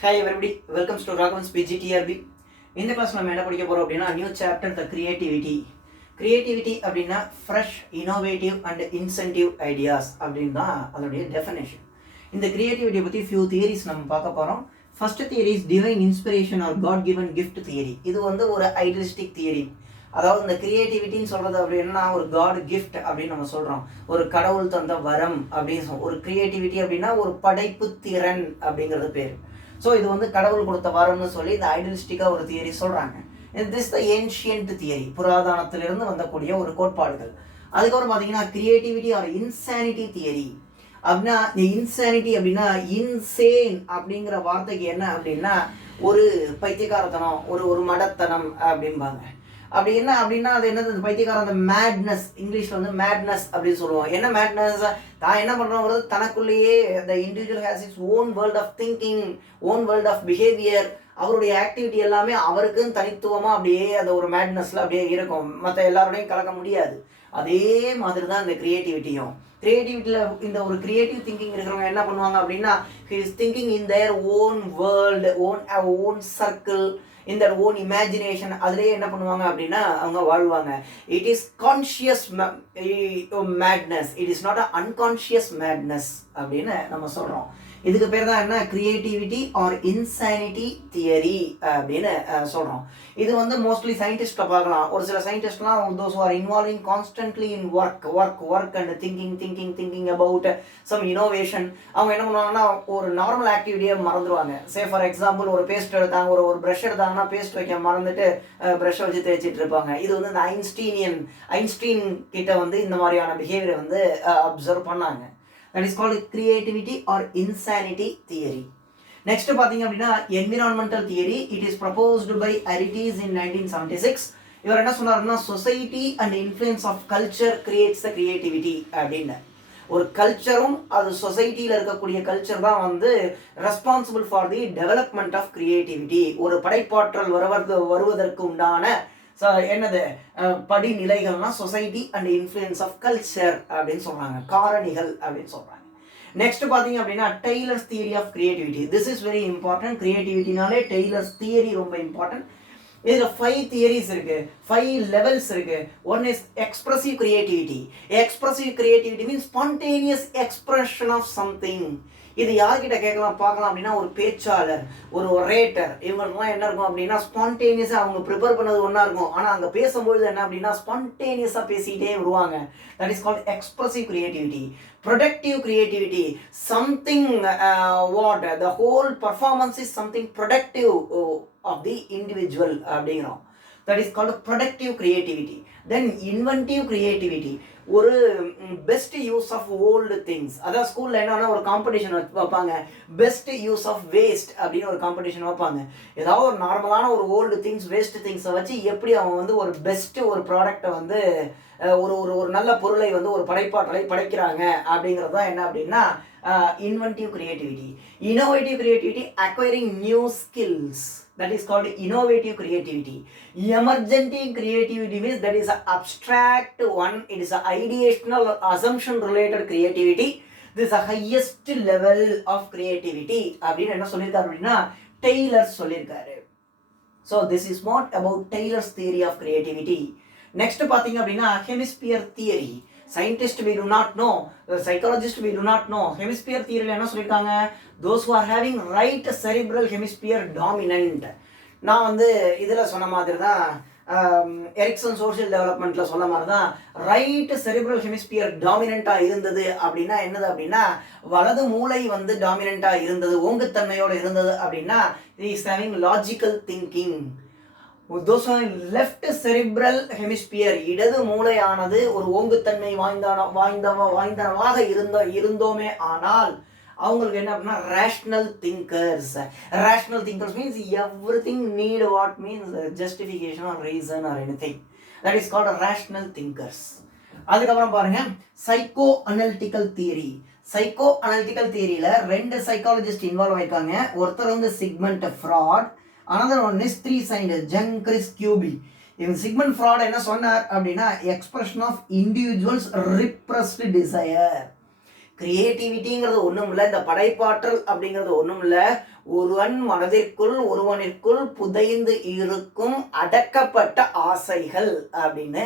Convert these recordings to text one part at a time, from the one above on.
Hi everybody, welcome to Raghavan's PGTRB. இந்த class நம்ம என்ன படிக்க போறோம் அப்படின்னா நியூ சாப்டர் த கிரியேட்டிவிட்டி அப்படின்னா fresh innovative and incentive ideas அப்படின்னு தான் அதோடைய டெஃபினேஷன். இந்த கிரியேட்டிவிட்டியை பற்றி ஃபியூ தியரிஸ் நம்ம பார்க்க போகிறோம். First theory is divine inspiration or God given gift theory. இது வந்து ஒரு ஐடியலிஸ்டிக் தியரி. அதாவது இந்த கிரியேட்டிவிட்டின்னு சொல்கிறது அப்படின்னா ஒரு காட் கிஃப்ட் அப்படின்னு நம்ம சொல்கிறோம். ஒரு கடவுள் தந்த வரம் அப்படின்னு ஒரு கிரியேட்டிவிட்டி அப்படின்னா ஒரு படைப்பு திறன் அப்படிங்கிறது பேர். ஸோ இது வந்து கடவுள் கொடுத்த வரம்னு சொல்லி இந்த ஐடியலிஸ்டிக்காக ஒரு தியரி சொல்கிறாங்க. திஸ் த ஏன்ஷியன்ட் தியரி, புராதனத்திலிருந்து வந்தக்கூடிய ஒரு கோட்பாடுகள். அதுக்கப்புறம் பார்த்தீங்கன்னா கிரியேட்டிவிட்டி ஆர் இன்சானிட்டி தியரி. அப்படின்னா இன்சானிட்டி அப்படின்னா இன்சேன் அப்படிங்கிற வார்த்தைக்கு என்ன அப்படின்னா ஒரு பைத்தியக்காரத்தனம், ஒரு மடத்தனம் அப்படிம்பாங்க. அப்படி என்ன அப்படின்னா அது என்னது, பைத்தியக்காரன், அந்த மேட்னஸ், இங்கிலீஷில் வந்து மேட்னஸ் அப்படின்னு சொல்லுவோம். என்ன மேட்னஸ், தான் என்ன பண்ணுறோங்கிறது தனக்குள்ளேயே the individual has its own world of thinking, own world of behaviour. அவருடைய ஆக்டிவிட்டி எல்லாமே அவருக்குன்னு தனித்துவமாக அப்படியே அந்த ஒரு மேட்னஸில் அப்படியே இருக்கும், மற்ற எல்லாரோடையும் கலக்க முடியாது. அதே மாதிரி தான் இந்த கிரியேட்டிவிட்டியும். கிரியேட்டிவிட்டியில் இந்த ஒரு கிரியேட்டிவ் திங்கிங் இருக்கிறவங்க என்ன பண்ணுவாங்க அப்படின்னா his thinking in their own world, own circle, இந்த ஓன் இமேஜினேஷன், அதுலேயே என்ன பண்ணுவாங்க அப்படின்னா அவங்க வாழ்வாங்க. It is conscious madness, it is not a unconscious madness அப்படின்னு நம்ம சொல்கிறோம். இதுக்கு பேர் தான் என்ன, கிரியேட்டிவிட்டி ஆர் இன்சானிட்டி தியரி அப்படின்னு சொல்கிறோம். இது வந்து மோஸ்ட்லி சயின்டிஸ்ட்டை பார்க்கலாம். ஒரு சில சயின்டிஸ்ட்லாம் those are involving constantly in work and thinking about some innovation. அவங்க என்ன பண்ணுவாங்கன்னா ஒரு நார்மல் ஆக்டிவிட்டியை மறந்துடுவாங்க. சே ஃபார் எக்ஸாம்பிள் ஒரு பேஸ்ட் எடுத்தாங்க, ஒரு ப்ரஷ் எடுத்தாங்கன்னா பேஸ்ட் வைக்க மறந்துட்டு ப்ரஷ்ஷை வச்சு தேய்ச்சிட்டு இருப்பாங்க. இது வந்து இந்த ஐன்ஸ்டீன் கிட்ட வந்து இந்த மாதிரியான பிஹேவியரை வந்து அப்சர்வ் பண்ணாங்க. That is called creativity or insanity theory. Next பார்த்தீங்க அப்படின்னா environmental theory. It is proposed by Aristotle in 1976. இவர் என்ன சொன்னாருன்னா society and influence of culture creates the creativity அப்படின்னு. ஒரு கல்ச்சரும் அது சொசைட்டியில் இருக்கக்கூடிய கல்ச்சர் தான் வந்து responsible for the development of creativity. ஒரு படைப்பாற்றல் வருவதற்கு உண்டான என்னது படிநிலைகள்னா society and influence of culture அப்படின்னு சொல்றாங்க, காரணிகள் அப்படின்னு சொல்றாங்க. நெக்ஸ்ட் பார்த்தீங்க அப்படின்னா Taylor's theory of creativity. This is very important. கிரியேட்டிவிட்டினாலே டெய்லர்ஸ் தியரி ரொம்ப இம்பார்ட்டன்ட். இதில் 5 தியரிஸ் இருக்கு, 5 லெவல்ஸ் இருக்கு. One is expressive creativity. Expressive creativity means spontaneous expression of something. இது யார்கிட்ட பார்க்கலாம் அப்படின்னா ஒரு பேச்சாளர், ஒரு ஒரேட்டர், இவங்களுக்குலாம் என்ன இருக்கும் அப்படின்னா ஸ்பான்டேனியஸாக அவங்க ப்ரிப்பேர் பண்ணது ஒன்றா இருக்கும், ஆனால் அங்கே பேசும்பொழுது என்ன அப்படின்னா ஸ்பான்டேனியஸாக பேசிக்கிட்டே வருவாங்க. That is called expressive creativity. Productive creativity, something what the whole performance is something productive of the individual அப்படிங்கிறோம். That is called productive creativity. Then inventive creativity, ஒரு best use of old things. அதான் ஸ்கூலில் என்னன்னா ஒரு competition வைப்பாங்க, best use of waste அப்படின்னு ஒரு competition வைப்பாங்க. ஏதாவது ஒரு நார்மலான ஒரு ஓல்டு திங்ஸ், வேஸ்ட் திங்ஸை வச்சு எப்படி அவங்க வந்து ஒரு பெஸ்ட் ஒரு ப்ராடக்டை வந்து ஒரு நல்ல பொருளை வந்து ஒரு படைப்பாற்றலை படைக்கிறாங்க அப்படிங்கிறது தான் என்ன அப்படின்னா inventive creativity. Innovative creativity, acquiring new skills. That is called innovative creativity. Emergent creativity means that is an abstract one. It is an ideational or assumption related creativity. This is the highest level of creativity. அப்படின்னு என்ன சொல்லியிருக்காரு அப்படின்னா Taylor சொல்லியிருக்காரு. So this is what about Taylor's theory of creativity. Next பார்த்தீங்க அப்படின்னா hemisphere theory. Scientists we do not know, psychologists we do not know. Hemisphere theory என்ன சொல்லியிருக்காங்க, those who are having right cerebral hemisphere dominant. நான் வந்து இதில் சொன்ன மாதிரி தான் எரிக்சன் சோஷியல் டெவலப்மெண்ட்டில் சொன்ன மாதிரி தான் ரைட் செரிப்ரல் ஹெமிஸ்பியர் டாமினண்ட்டாக இருந்தது. அப்படின்னா என்னது அப்படின்னா வலது மூளை வந்து டாமினண்ட்டாக இருந்தது, ஓங்குத்தன்மையோடு இருந்தது. அப்படின்னா it is having logical thinking. Those who are left cerebral hemisphere, இடது மூளையானது ஒரு ஓங்குத்தன்மை வாய்ந்தவாக இருந்தோமே ஆனால் அவங்களுக்கு என்ன அப்படின்னா rational thinkers. Rational thinkers means everything need what means justification or reason or anything. That is called rational thinkers. அதுக்கப்புறம் பாருங்க psycho analytical theory. Psycho analytical தியரியில 2 psychologist involve ஆயிருக்காங்க. ஒருத்தர் வந்து Sigmund Freud, another one is 3 scientists Jung, Chris, Cuby. இவன் Sigmund Freud என்ன சொன்னார் அப்படின்னா expression of individuals repressed desire. கிரியேட்டிவிட்டிங்கிறது ஒன்றும் இல்லை, இந்த படைப்பாற்றல் அப்படிங்கிறது ஒன்றும் இல்லை, ஒருவன் மனதிற்குள் ஒருவனிற்குள் புதைந்து இருக்கும் அடக்கப்பட்ட ஆசைகள் அப்படின்னு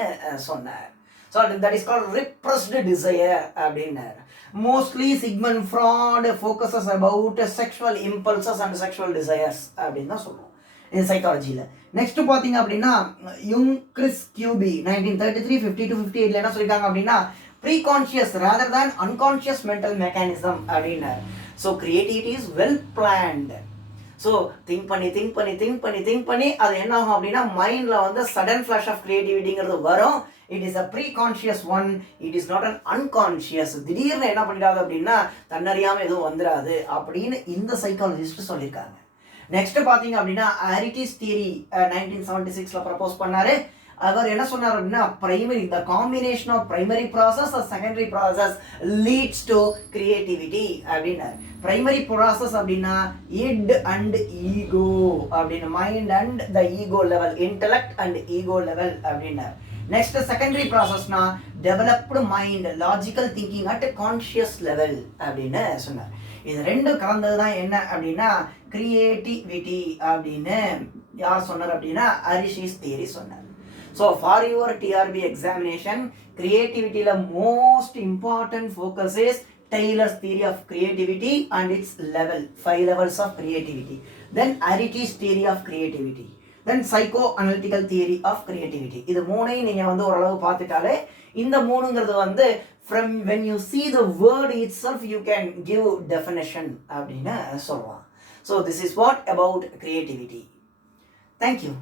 சொன்னார். So that is called repressed desire அப்படின்னார். Mostly Sigmund Freud focuses about sexual impulses and sexual desires அப்படின்னு தான் சொல்லுவோம் இந்த சைக்காலஜியில். நெக்ஸ்ட் பார்த்தீங்க அப்படின்னா யுங் கிறிஸ் கியூபி 1933 50-58 என்ன சொல்லியிருக்காங்க அப்படின்னா preconscious rather than unconscious mental mechanism அப்படின்னார். So creativity is well planned. So think பண்ணி அது என்ன ஆகும் அப்படின்னா மைண்டில் வந்து சடன் ஃப்ளாஷ் ஆஃப் கிரியேட்டிவிட்டிங்கிறது வரும். It is a preconscious one, it is not an unconscious. திடீர்னு என்ன பண்ணிடாது அப்படின்னா தன்னறியாமல் எதுவும் வந்துடாது அப்படின்னு இந்த சைக்காலஜிஸ்ட் சொல்லியிருக்காங்க. நெக்ஸ்ட் பார்த்தீங்க அப்படின்னா ஆரிட்டிஸ் தியரி 1976 ப்ரப்போஸ் பண்ணாரு. அவர் என்ன சொன்னார் அப்படின்னா primary the combination of primary process secondary process leads to creativity அப்படின்னாரு. பிரைமரி ப்ராசஸ் அப்படின்னா இட் அண்ட் ஈகோ அப்படின்னு, mind and the ego level, intellect and ego level அப்படின்னாரு. நெக்ஸ்ட் செகண்டரி ப்ராசஸ்னா developed mind, logical thinking at conscious level அப்படின்னு சொன்னார். இது ரெண்டும் கலந்தது தான் என்ன அப்படின்னா கிரியேட்டிவிட்டி அப்படின்னு யார் சொன்னார் அப்படின்னா அரிஷிஸ் தியரி சொன்னார். So for your TRB examination கிரியேட்டிவிட்டியில் most important focus is Taylor's theory of creativity and its level, 5 levels of creativity. Then Ariti's theory of creativity. Then psychoanalytical theory of creativity. இது மூணையும் நீங்கள் வந்து ஓரளவு பார்த்துட்டாலே இந்த மூணுங்கிறது வந்து from when you see the word itself you can give definition அப்படின்னு சொல்லலாம். So this is what about creativity. Thank you.